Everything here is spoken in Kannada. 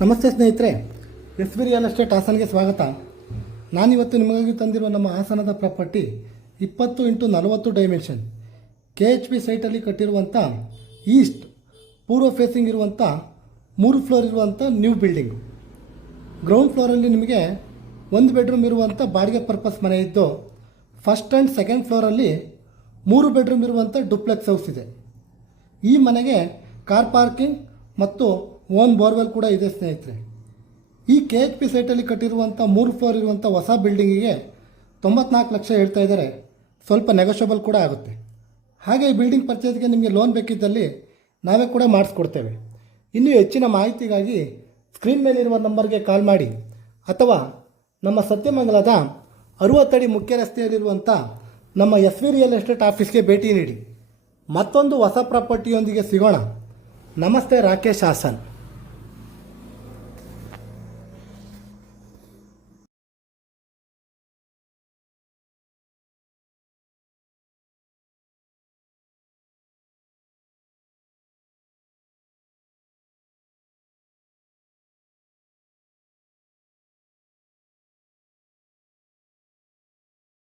ನಮಸ್ತೆ ಸ್ನೇಹಿತರೆ, ಎಸ್ ಬಿ ರಿಯಲ್ ಎಸ್ಟೇಟ್ ಹಾಸನ್ಗೆ ಸ್ವಾಗತ. ನಾನಿವತ್ತು ನಿಮಗಾಗಿ ತಂದಿರುವ ನಮ್ಮ ಹಾಸನದ ಪ್ರಾಪರ್ಟಿ 20x40 ಡೈಮೆನ್ಷನ್ KHP ಸೈಟಲ್ಲಿ ಕಟ್ಟಿರುವಂಥ ಈಸ್ಟ್ ಪೂರ್ವ ಫೇಸಿಂಗ್ ಇರುವಂಥ 3 ಫ್ಲೋರ್ ಇರುವಂಥ ನ್ಯೂ ಬಿಲ್ಡಿಂಗು. ಗ್ರೌಂಡ್ ಫ್ಲೋರಲ್ಲಿ ನಿಮಗೆ 1 ಬೆಡ್ರೂಮ್ ಇರುವಂಥ ಬಾಡಿಗೆ ಪರ್ಪಸ್ ಮನೆ ಇದ್ದು, ಫಸ್ಟ್ ಆ್ಯಂಡ್ ಸೆಕೆಂಡ್ ಫ್ಲೋರಲ್ಲಿ 3 ಬೆಡ್ರೂಮ್ ಇರುವಂಥ ಡುಪ್ಲೆಕ್ಸ್ ಹೌಸ್ ಇದೆ. ಈ ಮನೆಗೆ ಕಾರ್ ಪಾರ್ಕಿಂಗ್ ಮತ್ತು ಓನ್ ಬೋರ್ವೆಲ್ ಕೂಡ ಇದೆ ಸ್ನೇಹಿತರೆ. ಈ KHP ಸೈಟಲ್ಲಿ ಕಟ್ಟಿರುವಂಥ 3 ಫ್ಲೋರ್ ಇರುವಂಥ ಹೊಸ ಬಿಲ್ಡಿಂಗಿಗೆ 94 ಲಕ್ಷ ಹೇಳ್ತಾ ಇದ್ದಾರೆ. ಸ್ವಲ್ಪ ನೆಗೋಷಿಯಬಲ್ ಕೂಡ ಆಗುತ್ತೆ. ಹಾಗೆ ಈ ಬಿಲ್ಡಿಂಗ್ ಪರ್ಚೇಸ್ಗೆ ನಿಮಗೆ ಲೋನ್ ಬೇಕಿದ್ದಲ್ಲಿ ನಾವೇ ಕೂಡ ಮಾಡಿಸ್ಕೊಡ್ತೇವೆ. ಇನ್ನೂ ಹೆಚ್ಚಿನ ಮಾಹಿತಿಗಾಗಿ ಸ್ಕ್ರೀನ್ ಮೇಲಿರುವ ನಂಬರ್ಗೆ ಕಾಲ್ ಮಾಡಿ ಅಥವಾ ನಮ್ಮ ಸತ್ಯಮಂಗಲದ 60 ಅಡಿ ಮುಖ್ಯ ರಸ್ತೆಯಲ್ಲಿರುವಂಥ ನಮ್ಮ ಎಸ್ ವಿ ರಿಯಲ್ ಎಸ್ಟೇಟ್ ಆಫೀಸ್ಗೆ ಭೇಟಿ ನೀಡಿ. ಮತ್ತೊಂದು ಹೊಸ ಪ್ರಾಪರ್ಟಿಯೊಂದಿಗೆ ಸಿಗೋಣ. ನಮಸ್ತೆ, ರಾಕೇಶ್ ಹಾಸನ್.